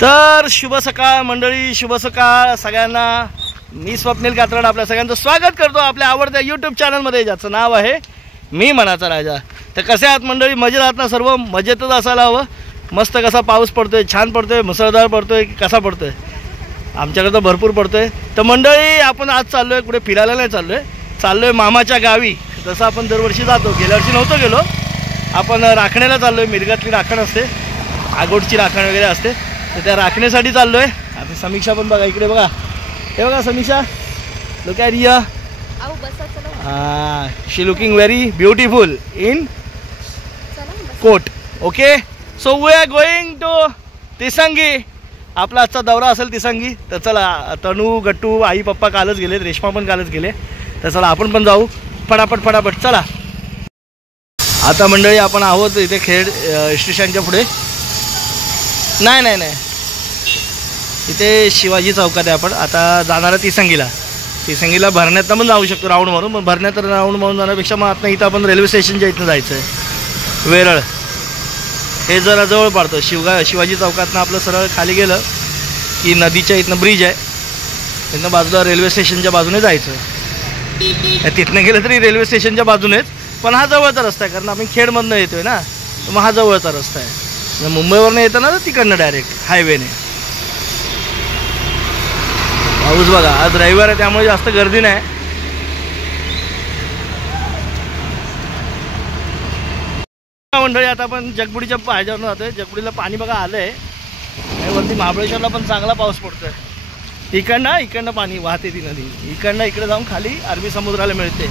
तर शुभ सकाळ मंडळी, शुभ सकाळ सगळ्यांना. मी स्वप्नील कात्रड आपल्या सगळ्यांचं स्वागत करतो आपल्या आवडत्या यूट्यूब चॅनलमध्ये, ज्याचं नाव आहे मी मनाचा राजा. तर कसे आहात मंडळी? मजेत आहात ना? सर्व मजेतच असायला हवं. मस्त कसा पाऊस पडतोय, छान पडतोय, मुसळधार पडतोय की कसा पडतोय? आमच्याकडे तर भरपूर पडतोय. तर मंडळी आपण आज चाललोय कुठे फिरायला, नाही चाललोय मामाच्या गावी. जसं आपण दरवर्षी जातो, गेल्या वर्षी नव्हतो गेलो. आपण राखण्याला चाललोय. मिरगातली राखण असते, आगोटची राखण वगैरे असते, तर त्या राखण्यासाठी चाललोय. आता समीक्षा पण बघा, इकडे बघा, हे बघा Samiksha, look at here. She looking very beautiful in coat. Okay, so we are going to Tisangi. आपला आजचा दौरा असेल तिसंगी. तर चला, तनू, गट्टू, आई पप्पा कालच गेले, रेश्मा पण कालच गेले. तर चला आपण पण जाऊ फटाफट. चला आता मंडळी आपण आहोत इथे खेड स्टेशनच्या पुढे. नाही, इथे शिवाजी चौकात आहे. आपण आता जाणार आहे तिसंगीला भरण्यातनं पण जाऊ शकतो, राऊंड मारून. पण भरण्यात राऊंड मारून जाण्यापेक्षा मग आता इथं आपण रेल्वे स्टेशनच्या इथनं जायचं आहे. वेरळ हे जरा जवळ पडतं. शिवाजी चौकातनं आपलं सरळ खाली गेलं की नदीच्या इथनं ब्रिज आहे, तिथनं बाजूला रेल्वे स्टेशनच्या बाजूने जायचं. तिथनं गेलं तरी रेल्वे स्टेशनच्या बाजूनेच, पण हा जवळचा रस्ता आहे, कारण आपण खेडमधनं येतोय ना, तर मग हा जवळचा रस्ता आहे. मुंबईवरनं येतं ना, तर तिकडनं डायरेक्ट हायवेने. पाऊस बघा, आज रविवार आहे त्यामुळे जास्त गर्दी नाही. मंडळी आता आपण जगबुडीच्या ह्याच्यावरून जातोय. जगबुडीला पाणी बघा आलंय. वरती महाबळेश्वरला पण चांगला पाऊस पडतोय. इकडनं पाणी वाहते ती नदी, इकडनं इकडे जाऊन खाली अरबी समुद्राला मिळते.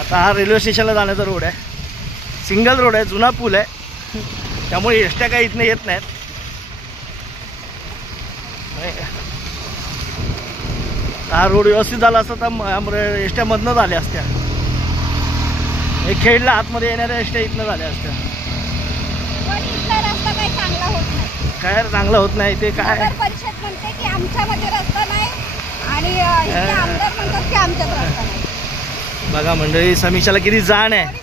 आता हा रेल्वे स्टेशनला जाण्याचा रोड आहे, सिंगल रोड आहे, जुना पूल आहे, त्यामुळे एसट्या काही इथनं येत नाहीत. हा रोड व्यवस्थित झाला असता तर एसट्या मधनंच आल्या असत्या. हे खेडला आतमध्ये येणाऱ्या एसट्या इथनं झाल्या असत्या. काय चांगला होत नाही ते काय परिषद म्हणते की आमच्यामध्ये रस्ता नाही आणि आमदार म्हणतात की आमच्यात रस्ता नाही. बघा मंडळी, समीक्षाला किती जाण आहे.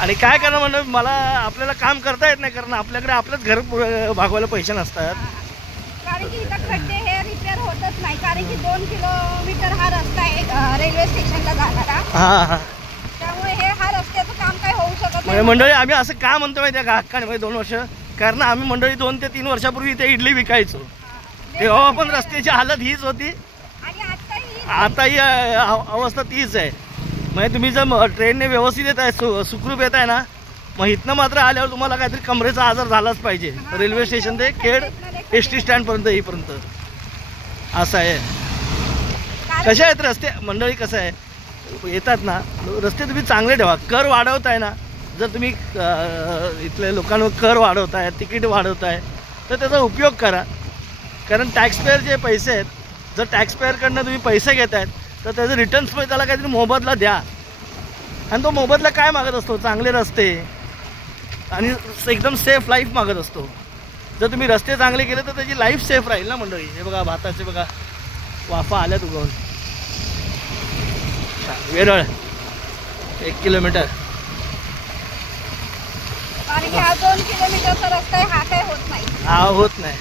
आणि काय करणं म्हणजे मला आपल्याला काम करता येत नाही, कारण आपल्याकडे आपलंच घर भागवायला पैसे नसतात. कारण की इथं खड्डे हे रिपेअर होतच नाही, कारण की 2 किलोमीटर हा रस्ता आहे रेल्वे स्टेशनला जाणारा. हा, त्यामुळे हा रस्त्याचं काम काय होऊ शकत नाही. मंडळी आम्ही असं का म्हणतो माहिती आहे का, हक्काने म्हणजे 2 वर्ष, कारण आम्ही मंडळी 2 ते 3 वर्षापूर्वी इथे इडली विकायचो, तेव्हा पण रस्त्याची हालत हीच होती. आता ही अवस्था तीच आहे. म्हणजे तुम्ही जर ट्रेनने व्यवस्थित येत आहे, सुखरूप येत आहे ना, मग इथनं मात्र आल्यावर तुम्हाला काहीतरी कमरेचा आजार झालाच पाहिजे. रेल्वे स्टेशन ते खेड एस.टी. स्टँडपर्यंत येईपर्यंत असं आहे. कशा आहेत रस्ते मंडळी? कसं आहे, येतात ना रस्ते तुम्ही चांगले ठेवा. कर वाढवताय ना, जर तुम्ही इथल्या लोकांवर कर वाढवताय, तिकीट वाढवताय, तर त्याचा उपयोग करा. कारण टॅक्सपेअर जे पैसे आहेत, जर टॅक्सपेअरकडनं तुम्ही पैसे घेत आहेत तर त्याचं रिटर्न्समध्ये त्याला काहीतरी मोबदला द्या. आणि तो मोबदला काय मागत असतो? चांगले रस्ते आणि एकदम सेफ लाईफ मागत असतो. जर तुम्ही रस्ते चांगले केले तर त्याची लाईफ सेफ राहील ना मंडळी. हे बघा भाताचे बघा वाफा आल्यात उगवून. वेरळ 1 किलोमीटर. आणि हा 2 किलोमीटरचा रस्ता आहे, हा काय होत नाही. हा होत नाही,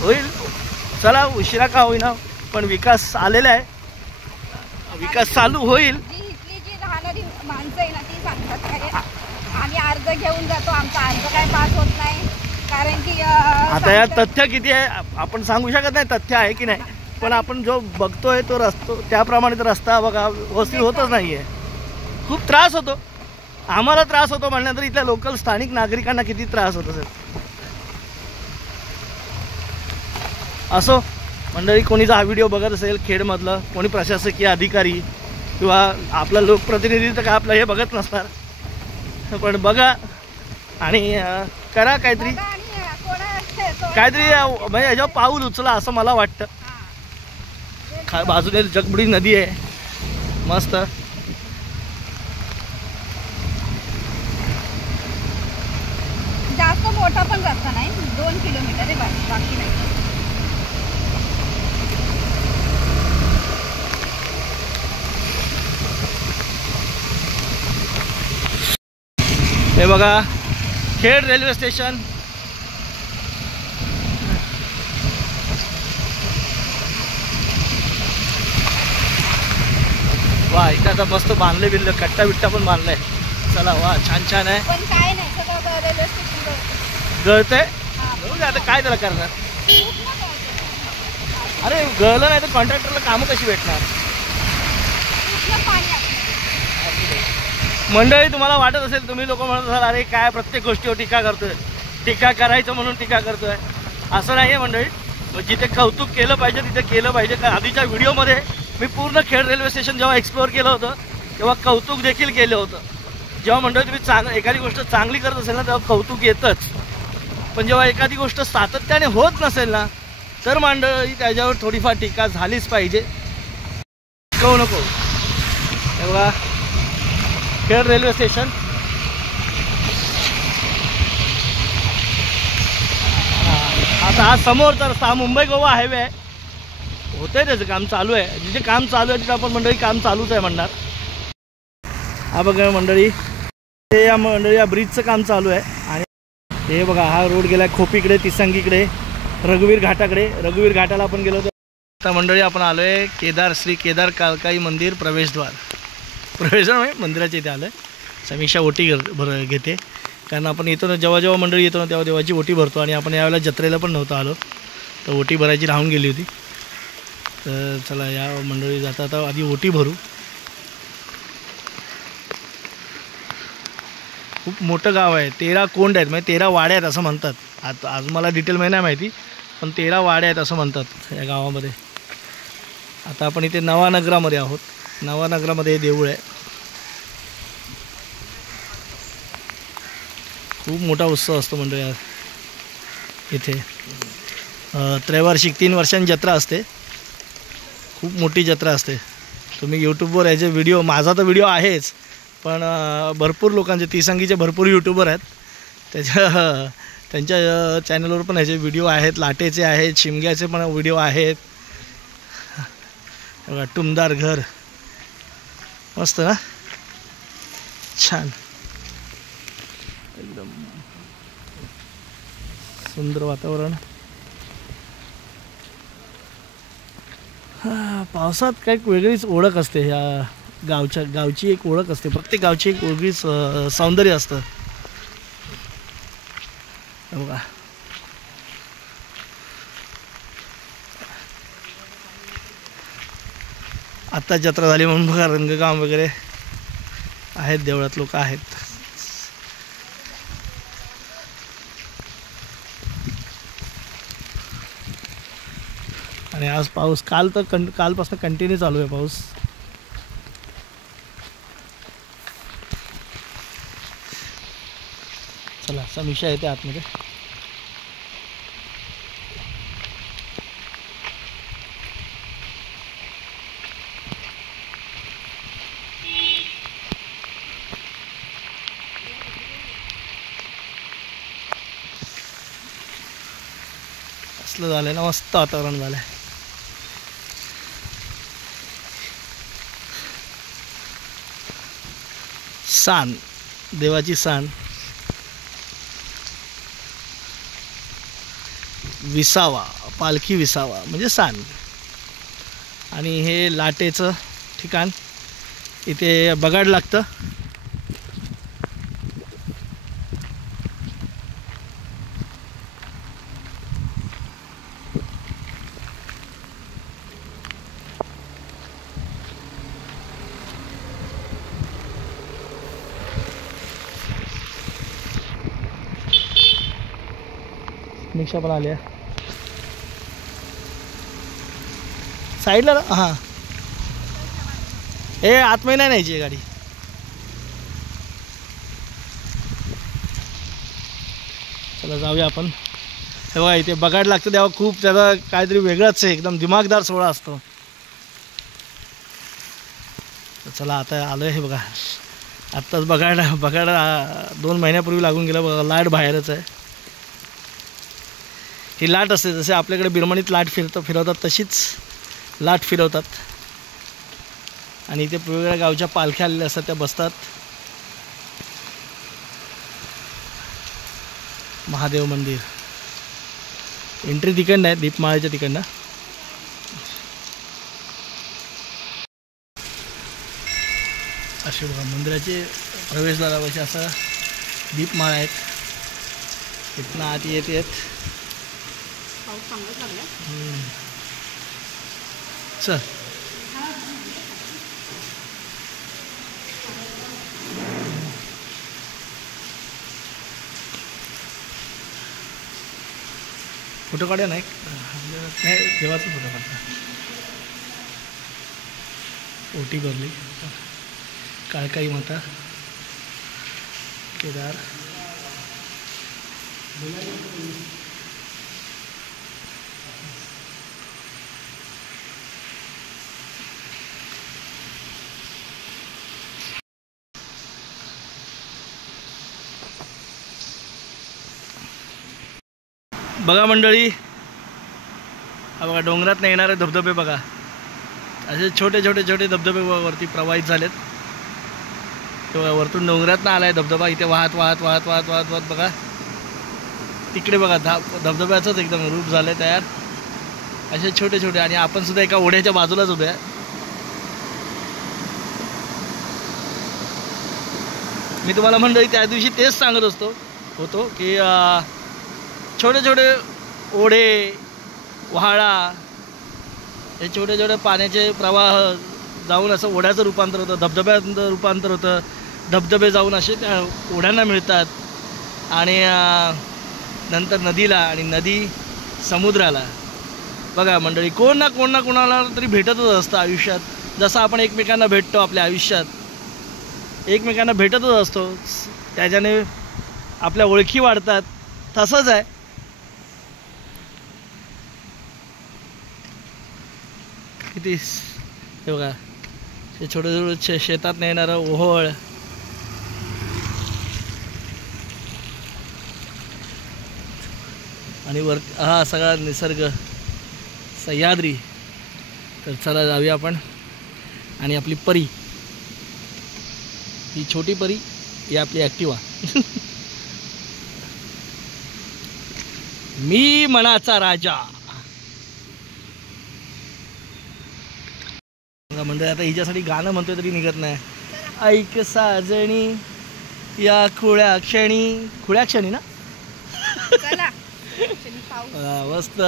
होईल. चला उशिरा का होईना, पण विकास आलेला आहे, विकास चालू होईल. इथली जी राहणारी माणसं आहे ना, ती सांगतात आम्ही अर्ज घेऊन जातो, आमचा अर्ज काय पास होत नाही. कारण की आता या तथ्य किती आहे आपण सांगू शकत नाही, तथ्य आहे की नाही, पण आपण जो बघतोय तो रस्ता, त्याप्रमाणे तो रस्ता बघा व्यवस्थित होतच नाहीये. खूप त्रास होतो, आम्हाला त्रास होतो म्हणल्यानंतर इथल्या लोकल स्थानिक नागरिकांना किती त्रास होत असेल. असो मंडळी, कोणी जर हा व्हिडिओ बघत असेल खेडमधलं, कोणी प्रशासकीय अधिकारी किंवा आपला लोकप्रतिनिधी, तर काय आपलं हे बघत नसणार, पण बघा आणि करा काहीतरी म्हणजे याच्यावर पाऊल उचला असं मला वाटतं. बाजूने जगबुडी नदी आहे मस्त. जास्त मोठा पण रस्ता नाही, 2 किलोमीटर आहे बाकी नाही. हे बघा खेड रेल्वे स्टेशन. वा इथं आता मस्त बांधले बिल्ले कट्टा बिट्टा पण बांधलाय. चला वा छान छान आहे. पण काय नाही सगळं रेल्वे स्टेशन गळतंय आता काय त्याला करणार. अरे गळलं नाही तर कॉन्ट्रॅक्टरला कामं कशी भेटणार. मंडळी तुम्हाला वाटत असेल तुम्ही लोक म्हणत असाल अरे काय प्रत्येक गोष्टीवर टीका करतोय, टीका करायचं म्हणून टीका करतोय. असं नाही आहे मंडळी. जिथे कौतुक केलं पाहिजे तिथे केलं पाहिजे. आधीच्या व्हिडिओमध्ये मी पूर्ण खेड रेल्वे स्टेशन जेव्हा एक्सप्लोअर केलं होतं तेव्हा कौतुक देखील केलं होतं. जेव्हा मंडळी तुम्ही एखादी गोष्ट चांगली करत असेल ना तेव्हा कौतुक येतंच. पण जेव्हा एखादी गोष्ट सातत्याने होत नसेल ना तर मंडळी त्याच्यावर थोडीफार टीका झालीच पाहिजे. कळू नको. तेव्हा खेड रेल्वे स्टेशन आता हा समोरचा रस्ता हा मुंबई गोवा हायवे आहे. होतंय त्याचं काम चालू आहे. जिथे काम चालू आहे तिथे आपण मंडळी काम चालूच आहे म्हणणार. हा बघा मंडळी हे या मंडळी या ब्रिजचं काम चालू आहे. आणि हे बघा हा रोड गेला आहे खोपीकडे, तिसंगीकडे, रघुवीर घाटाकडे. रघुवीर घाटाला आपण गेलो होतो. आता मंडळी आपण आलो आहे केदार श्री केदार कालकाई मंदिर प्रवेशद्वार. प्रवेशद्वार मंदिराच्या इथे आलं आहे. समीक्षा ओटी घेते कारण आपण येतो ना जेव्हा जेव्हा मंडळी येतो ना तेव्हा देवाची ओटी भरतो. आणि आपण यावेळेला जत्रेला पण नव्हतं आलो तर ओटी भरायची राहून गेली होती. तर चला या मंडळी जाता आता आधी ओटी भरू. खूप मोठं गाव आहे. 13 कोंड आहेत म्हणजे 13 वाड्या आहेत असं म्हणतात. आता आज मला डिटेल नाही माहिती पण 13 वाड्या आहेत असं म्हणतात या गावामध्ये. आता आपण इथे नवानगरामध्ये आहोत. नवानगरामध्ये हे देऊळ आहे. खूप मोठा उत्सव असतो मंडळी इथे. त्रैवार्षिक 3 वर्षांनी जत्रा असते. खूप मोठी जत्रा असते. तुम्ही यूट्यूबवर याचे व्हिडिओ, माझा तर व्हिडिओ आहेच पण भरपूर लोकांचे तिसंगीचे भरपूर यूट्यूबर आहेत त्यांच्या चॅनलवर पण ह्याचे व्हिडिओ आहेत. लाटेचे आहेत, शिमग्याचे पण व्हिडिओ आहेत. बघा टुमदार घर मस्त ना, छान एकदम सुंदर वातावरण. पावसात काही वेगळीच ओळख असते ह्या गावची एक ओळख असते. प्रत्येक गावची एक वेगळीच सौंदर्य असतं. बघा आत्ता जत्रा झाली म्हणून बघा रंगकाम वगैरे आहेत. देवळात लोक आहेत. आणि आज पाऊस कालपासून कंटिन्यू चालू आहे पाऊस. चला समीक्षा येते आतमध्ये. असलं झालंय ना, मस्त वातावरण झालंय. सान, देवाची सान. विसावा, पालखी विसावा म्हणजे सान. आणि हे लाटेचं ठिकाण. इथे बगाड लागतं. रिक्षा पण आल्या साईडला. हां हे आतमध्ये नाही न्यायची गाडी. चला जाऊया आपण. हे बघा इथे बगाड लागतं तेव्हा खूप त्याचा काहीतरी वेगळाच आहे. एकदम दिमागदार सोहळा असतो. चला आता आलो आहे. हे बघा आत्ताच बगाड 2 महिन्यापूर्वी लागून गेला. बघा लाट बाहेरच आहे. ही लाट असते जसे आपल्याकडे बिरमणीत लाट फिरवतात तशीच लाट फिरवतात. आणि इथे वेगवेगळ्या गावच्या पालख्या आलेल्या असतात त्या बसतात. महादेव मंदिर. एंट्री तिकडनं आहे, दीपमाळेच्या तिकडनं. असे बघा मंदिराचे प्रवेशद्वारापाशी असं दीपमाळा आहेत. इथनं आत येत चल. फोटो काढूया नाही देवाचा फोटो काढता. ओटी भरली, काळकाई माता, केदार, बघा मंडळी. हा बघा डोंगरात येणारे धबधबे बघा. असे छोटे छोटे छोटे धबधबे वरती प्रवाहित झालेत. तेव्हा वरतून डोंगरात ना आलाय धबधबा. इथे वाहत वाहत वाहत वाहत वाहत वाहत बघा तिकडे बघा धबधब्याचंच एकदम रूप झालंय तयार. असे छोटे छोटे. आणि आपण सुद्धा एका ओढ्याच्या बाजूलाच उभे आहे. मी तुम्हाला मंडळी त्या दिवशी तेच सांगत होतो की छोटे छोटे ओढे, व्हाळा, हे छोटे छोटे पाण्याचे प्रवाह जाऊन असं ओढ्याचं रूपांतर होतं, धबधब्यात रूपांतर होतं. धबधबे जाऊन असे त्या ओढ्यांना मिळतात आणि नंतर नदीला आणि नदी समुद्राला. बघा मंडळी कोण ना कोणाला तरी भेटतच असतं आयुष्यात. जसं आपण एकमेकांना भेटतो आपल्या आयुष्यात एकमेकांना भेटतच असतो, त्याच्याने आपल्या ओळखी वाढतात. तसंच आहे. किती हे बघा ते छोटे छोटे शेतात नेणारं ओहोळ, आणि वर हा सगळा निसर्ग सह्याद्री. तर चला जाऊया आपण. आणि आपली परी, ही छोटी परी, ही आपली ॲक्टिवा. मी मनाचा राजा. म्हणजे आता हिच्यासाठी गाणं म्हणतोय तरी निघत नाही. ऐक साजणी या खुळ्या क्षणी ना मस्त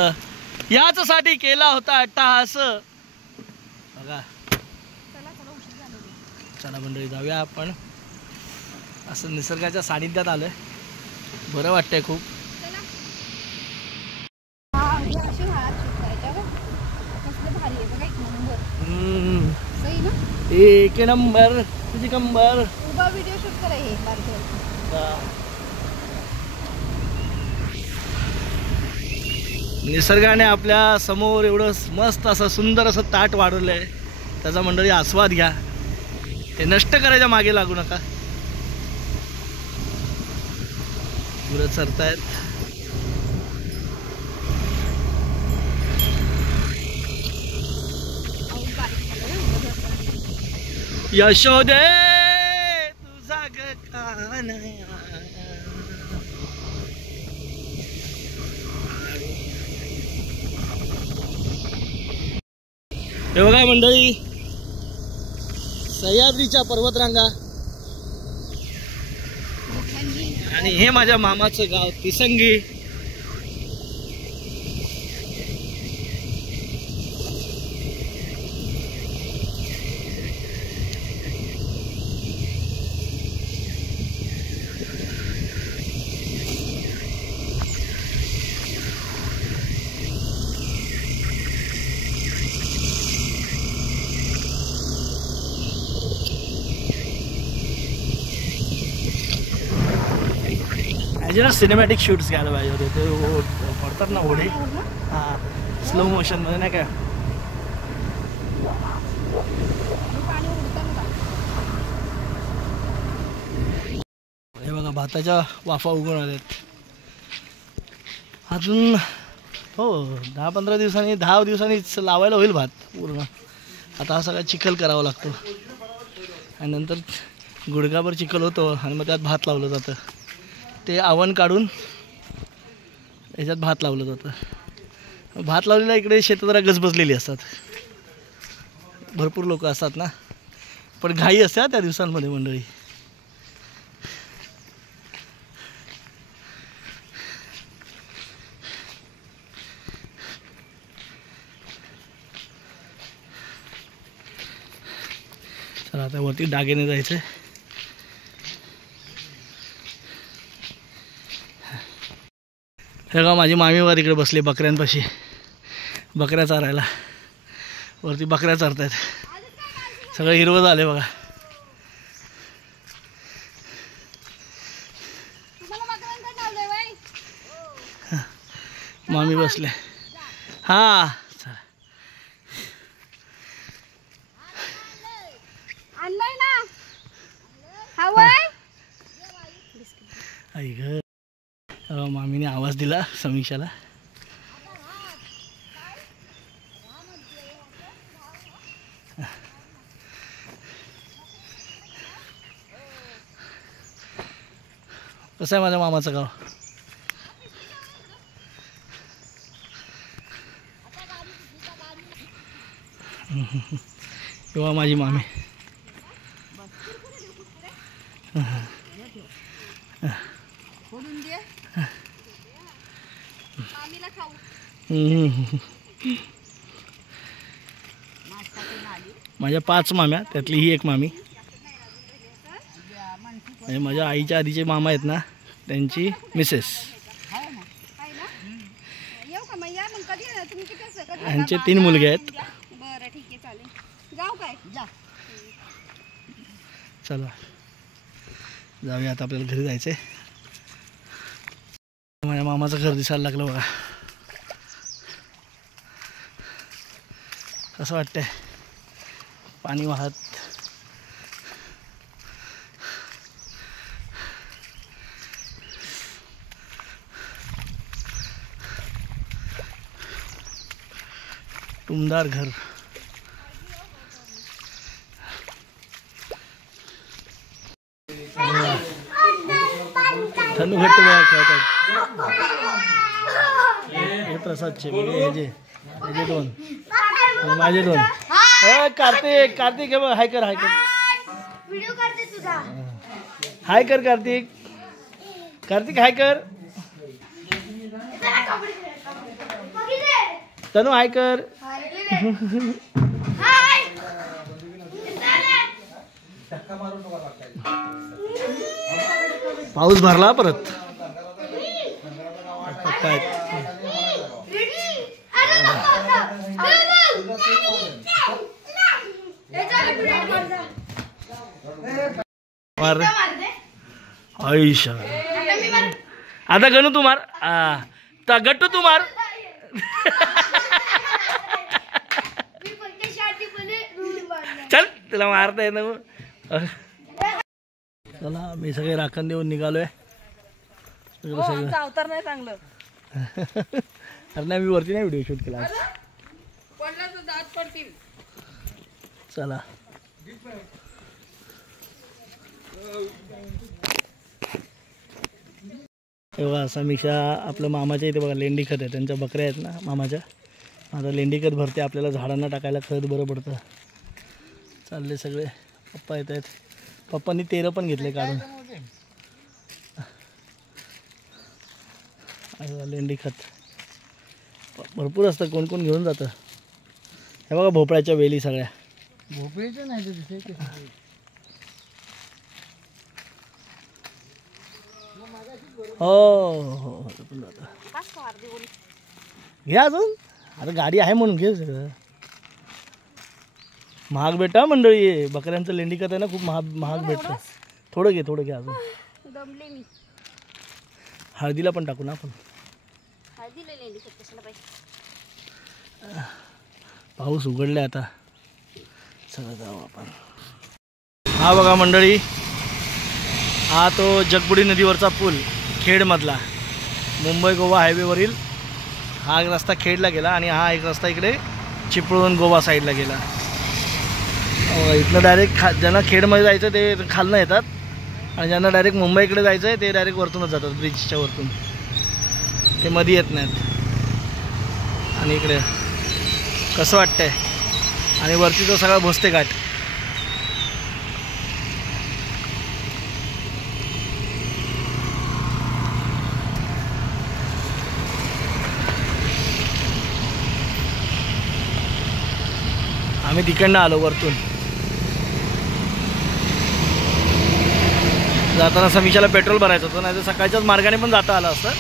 याच साठी केला होता अट्टाहास. बघा चला मंडळी जाऊया आपण. असं निसर्गाच्या सानिध्यात आलोय, बरं वाटतंय खूप. एक नंबर तुझी कंबर. उभा व्हिडिओ शूट करा हे निसर्गाने आपल्या समोर एवढं मस्त असं सुंदर असं ताट वाढवलंय. त्याचा मंडळी आस्वाद घ्या. ते नष्ट करायच्या मागे लागू नका. पुरं चरतायत. यशोदे तुझा कान. हे बघा मंडळी सह्याद्रीच्या पर्वतरांगा. आणि हे माझ्या मामाचं गाव तिसंगी. सिनेमॅटिक शूट्स घ्यायला पाहिजे होते. ते पडतात ना ओढे, हां स्लो मोशनमध्ये नाही काय. हे बघा भाताच्या वाफा उगवून आल्यात. अजून हो 10-15 दिवसांनी 10 दिवसांनीच लावायला होईल भात पूर्ण. आता हा सगळा चिखल करावा लागतो आणि नंतर गुडघाभर चिखल होतो आणि मग त्यात भात लावलं जातं. ते आवण काढून याच्यात भात लावलं जातं. भात लावलेला इकडे शेतं जरा गजबजलेली असतात, भरपूर लोक असतात ना, पण घाई असते त्या दिवसांमध्ये मंडळी. चला आता वरती डागेने जायचं. हे का माझी मामी बघा तिकडे बसली बकऱ्यांपाशी, बकऱ्या चारायला. वरती बकऱ्या चारतायत, सगळं हिरवं झाले बघा. मामी बसले. हा चला आणलंय ना हवंय. आई ग, मामीने आवाज दिला समीक्षाला. कसं आहे माझ्या मामाचं गाव? किंवा माझी मामी. माझ्या 5 माम्या, त्यातली ही एक मामी. म्हणजे माझ्या आईच्या आधीचे मामा आहेत ना, त्यांची मिसेस. यांचे 3 मुलगे आहेत. बरं ठीक आहे चालेल. जाऊ काय? जा. चला जाऊया आता, आपल्याला घरी जायचंय. माझ्या मामाचं घर दिसायला लागलं बघा. कसं वाटतंय पाणी वाहत. टुमदार घर. धनु घट्ट बघा खेळतात. हे प्रसादचे म्हणजे हे जे 2 आणि माझे 2. कार्तिक, कार्तिक हे बघ, हाय कर, हाय कर, व्हिडिओ करते तुझा. हाय कर कार्तिक, कार्तिक हाय कर. तनु हाय कर. पाऊस भरला परत. काय मार आयुष्य. आता गणू तू मार, गट्टू तू मार. चल तुला मारता येत ना. चला मी सगळे राखण देऊन निघालोय. अवतार नाही चांगलं. अरे नाही, मी वरती नाही व्हिडिओ शूट केला. चला तेव्हा समीक्षा आपलं मामाच्या इथे बघा लेंडी खत आहे, त्यांच्या बकऱ्या आहेत ना मामाच्या. आता लेंडी खत भरते, आपल्याला झाडांना टाकायला खत बरं पडतं. चालले सगळे. पप्पा येत आहेत. पप्पांनी 13 पण घेतले काढून. लेंडी खत भरपूर असतं, कोण कोण घेऊन जातं. हे बघा भोपळ्याच्या वेली सगळ्या. भोपळ्याच्या नाही तिथे. हो घ्या अजून. आता गाडी आहे म्हणून घे सगळं. महाग भेटा मंडळी. बकऱ्यांचं लेंडी खत आहे ना, खूप महाग भेटतं. थोडं घे, थोडं घे अजून. हळदीला पण टाकू ना आपण. पाऊस उघडलाय आता. चला जाऊ आपण. हा बघा मंडळी, हा तो जगबुडी नदीवरचा पूल खेडमधला, मुंबई गोवा हायवेवरील. हा एक रस्ता खेडला गेला आणि हा एक रस्ता इकडे चिपळूण गोवा साईडला गेला. इथनं डायरेक्ट ज्यांना खेडमध्ये जायचं ते खालनं येतात, आणि ज्यांना डायरेक्ट मुंबईकडे जायचं आहे ते डायरेक्ट वरतूनच जातात, ब्रिजच्या वरतून. ते मध्ये येत नाहीत. आणि इकडे कसं वाटतंय, आणि वरती तो सगळा भोसते घाट. आम्ही तिकडनं आलो वरतून. जाताना समीक्षाला पेट्रोल भरायचं होतं, नाही तर सकाळच्याच मार्गाने पण जाता आलं असतं,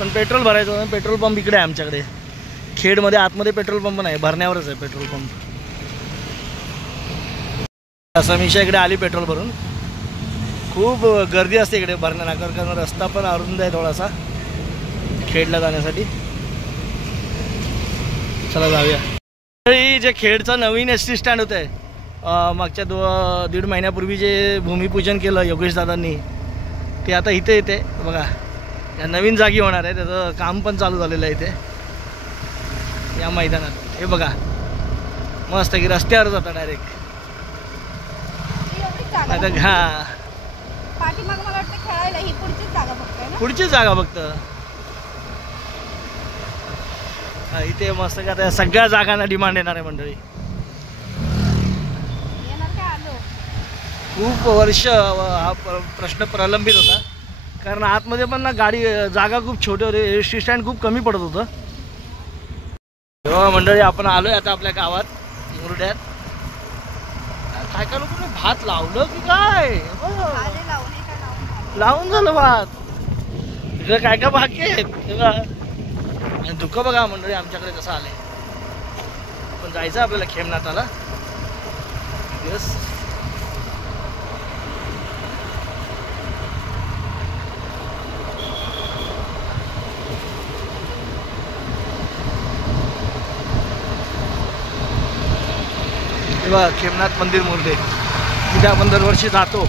पण पेट्रोल भरायचं होतं. पेट्रोल पंप इकडे आहे आमच्याकडे खेडमध्ये, आतमध्ये पेट्रोल पंप नाही, भरण्यावरच आहे पेट्रोल पंप. समीक्षा इकडे आली पेट्रोल भरून. खूप गर्दी असते इकडे भरण्याला, कारण रस्ता पण अरुंद आहे थोडासा खेडला जाण्यासाठी. चला जाऊया. जे खेडचं नवीन एस टी स्टँड होतं आहे, मागच्या 1.5 महिन्यापूर्वी जे भूमिपूजन केलं योगेश दादांनी, ते आता इथे येते बघा. या नवीन जागी होणार आहे, त्याचं काम पण चालू झालेलं आहे इथे या मैदानात. हे बघा मस्त की रस्त्यावर जातं डायरेक्ट. आता हां पाठीमाग मला वाटतं खेळायला ही पुढचीच जागा फक्त आहे ना, पुढची जागा फक्त. इथे मस्त का आता सगळ्या जागांना डिमांड येणार आहे मंडळी. खूप वर्ष हा प्रश्न प्रलंबित होता, कारण आतमध्ये पण ना गाडी जागा खूप छोटी होती, एस टी स्टँड खूप कमी पडत होतं. तेव्हा मंडळी आपण आलोय आता आपल्या गावात मुरड्यात. काय काय लोक भात लावलं की काय, लावून झालं भात. इकडे काय काय बाकी आहेत तेव्हा. आणि दुःख बघा मंडळी आमच्याकडे कसं आलंय. पण जायचं आपल्याला खेमनाथाला. यस तेव्हा खेमनाथ मंदिर मुर्डे, तिथे आपण दरवर्षी जातो.